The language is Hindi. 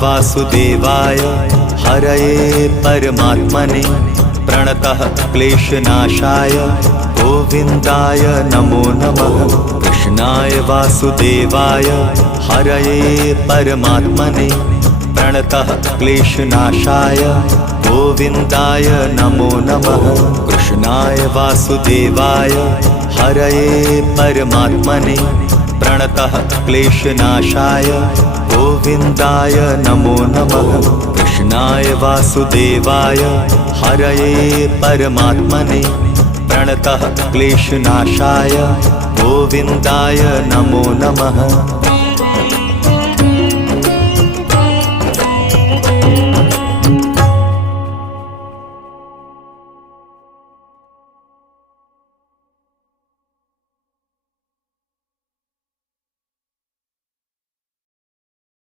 वासुदेवाय हरये परमात्मने प्रणतः क्लेशनाशाय गोविन्दाय नमो नमः। कृष्णाय वासुदेवाय हरये परमात्मने प्रणतः क्लेशनाशाय गोविन्दाय नमो नमः। कृष्णाय वासुदेवाय हरये परमात्मने प्रणतः क्लेशनाशाय गोविन्दाय नमो नमः। कृष्णाय वासुदेवाय हरये परमात्मने प्रणतः क्लेशनाशाय गोविन्दाय नमो नमः।